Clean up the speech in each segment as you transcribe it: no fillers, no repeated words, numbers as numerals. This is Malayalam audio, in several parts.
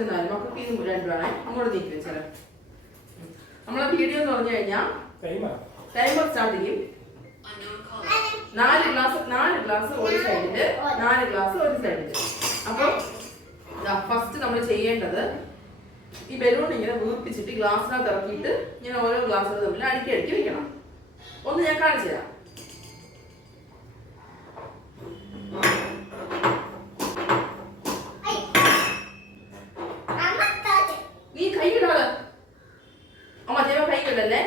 അച്ഛനാല് മക്കൾക്ക് ഇത് രണ്ടുമാണ്. അങ്ങോട്ട് നീക്കി വെച്ചാൽ നമ്മളെ വീഡിയോ എന്ന് പറഞ്ഞു കഴിഞ്ഞാൽ ടൈമർ സ്റ്റാർട്ട് ചെയ്യും. 4 ഗ്ലാസ് ഒരു സൈഡില്, 4 ഗ്ലാസ് ഒരു സൈഡില്. അപ്പൊ ഫസ്റ്റ് നമ്മൾ ചെയ്യേണ്ടത് ഈ ബലൂൺ ഇങ്ങനെ വീർപ്പിച്ചിട്ട് ഗ്ലാസ്സിനകത്ത് ഇറക്കിയിട്ട് ഇങ്ങനെ ഓരോ ഗ്ലാസ്സുകൾ തമ്മിൽ അടുക്കി അടുക്കി വെക്കണം. ഒന്ന് ഞാൻ കാണിച്ചു തരാം. ഈ കൈ ഇടാതെ അമ്മ ചേവ കൈ ഇടല്ലേ.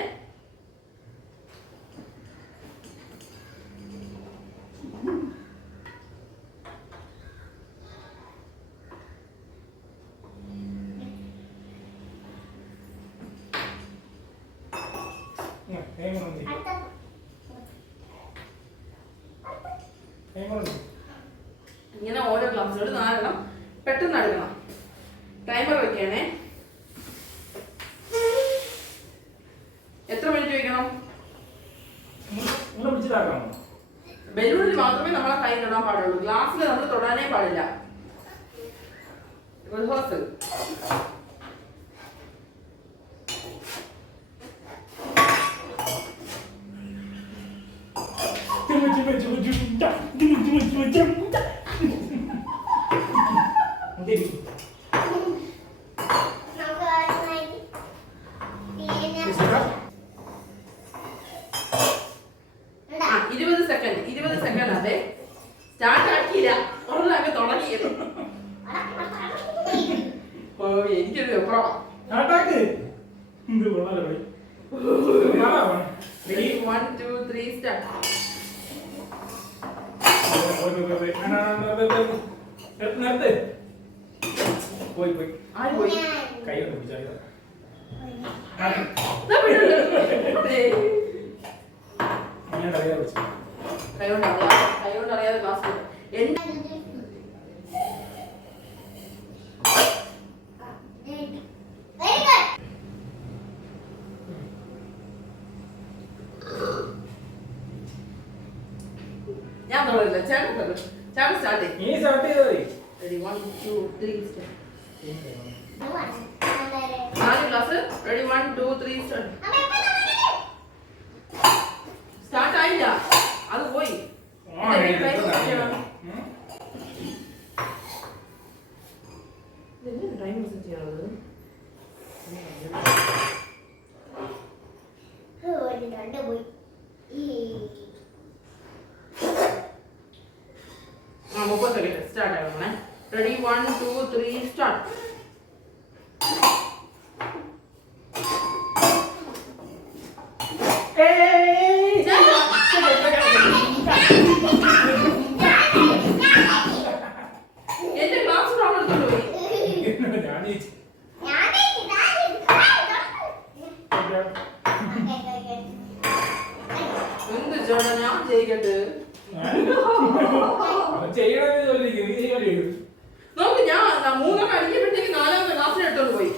ഇങ്ങനെ ഓരോ ഗ്ലാസ്സുകൾ 4 പെട്ടെന്ന് അടുക്കണം. ടൈമർ വെക്കണേ. എത്ര മിനിറ്റ് വെക്കണം? ബലൂണിൽ മാത്രമേ നമ്മളെ കൈ തൊടാൻ പാടുള്ളൂ. ഗ്ലാസ്സിൽ നമ്മൾ തൊടാനേ പാടില്ല. റിഹേഴ്സൽ. ഇരുപത് സെക്കൻഡ് അതെ. സ്റ്റാർട്ട് ആക്കിയില്ല, ഒരാകെ തുടങ്ങിയത്. എനിക്കൊരു വെപ്രാളം. 1 2 3 സ്റ്റാർട്ട്. കൈകൊണ്ടറിയാതെ ക്ലാസ് ഞാൻ തുടങ്ങില്ല. ചേട്ടൻ സ്റ്റാർട്ട് ചെയ്യും. 1 2 3 start. 4 glass. Ready 1 2 3 start. Start ആയില്ല, അത് പോയി. ടൈം സെറ്റ് ചെയ്യാനുള്ളത് ആ 30 സെക്കൻഡ്. സ്റ്റാർട്ട് ആകണേ. Ready 1 2 3 start. എന്റെ ക്ലാസ് എന്ത് ചോടാ ഞാൻ ചെയ്യട്ടെ. നോക്ക്, ഞാൻ 3 അടിക്കുമ്പോഴത്തേക്ക് 4ാമത്തെ ക്ലാസ്സിൽ എടുത്തോണ്ട് പോയി.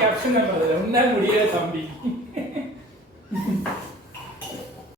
caption